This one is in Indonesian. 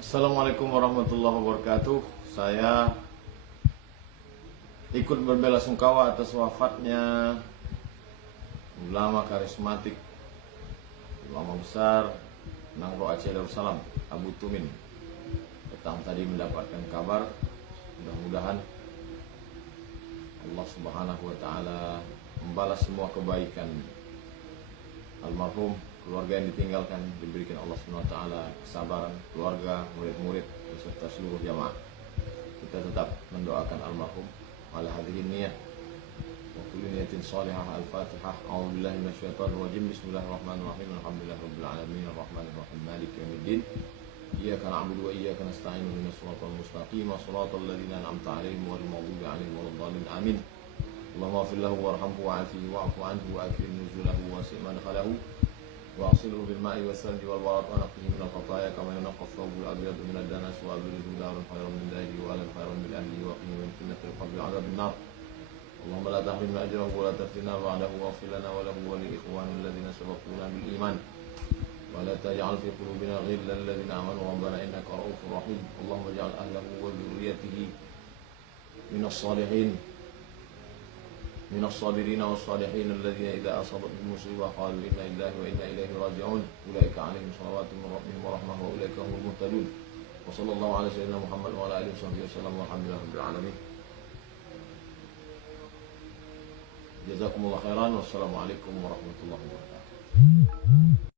Assalamualaikum warahmatullahi wabarakatuh. Saya ikut berbelasungkawa atas wafatnya ulama karismatik, ulama besar Nangro Aceh Darussalam, Abu Tumin. Petang tadi mendapatkan kabar. Mudah-mudahan Allah Subhanahu wa taala membalas semua kebaikan almarhum, keluarga yang ditinggalkan, diberikan Allah Subhanahu wa taala kesabaran, keluarga, murid-murid beserta seluruh jamaah. Kita tetap mendoakan almarhum ala hadhihi niyyah wa kulli niyatin shalihah. Al-Fatihah. A'udzubillahi minasyaitonir rajim. Bismillahirrahmanirrahim. Alhamdulillahirabbil alamin arrahmanir rahim maliki yaumiddin. Iyyaka na'budu wa iyyaka nasta'in ihdinas siratal mustaqim siratal ladzina an'amta 'alaihim ghairil maghdubi 'alaihim waladdallin. Amin. Allahumma ighfir lahu warhamhu wa'afihi wa'fu anhu wa akrim nuzulahu wa wasi' madkhalahu واغسله بالماء والثلج والبرد ونقه من الخطايا كما ينقى الثوب الابيض من الدنس وابدله دارا خيرا من داره واهلا خيرا من اهله وقه من فتنه القبر وعذاب النار. اللهم لا تحرمنا اجره ولا تفتنا بعده واغفر لنا وله ولاخواننا الذين سبقونا بالايمان ولا تجعل في قلوبنا غلا للذين امنوا ربنا انك رؤوف رحيم. اللهم اجعل اهله وذريته من الصالحين من الصابرين والصالحين الذين إذا أصابتهم مصيبة قالوا إنا لله وإنا إليه راجعون أولئك عليهم صلوات من ربهم ورحمة وأولئك هم المهتدون. وصلى الله على سيدنا محمد وعلى آله وصحبه وسلم والحمد لله رب العالمين. جزاكم الله خيرا والسلام عليكم ورحمة الله وبركاته.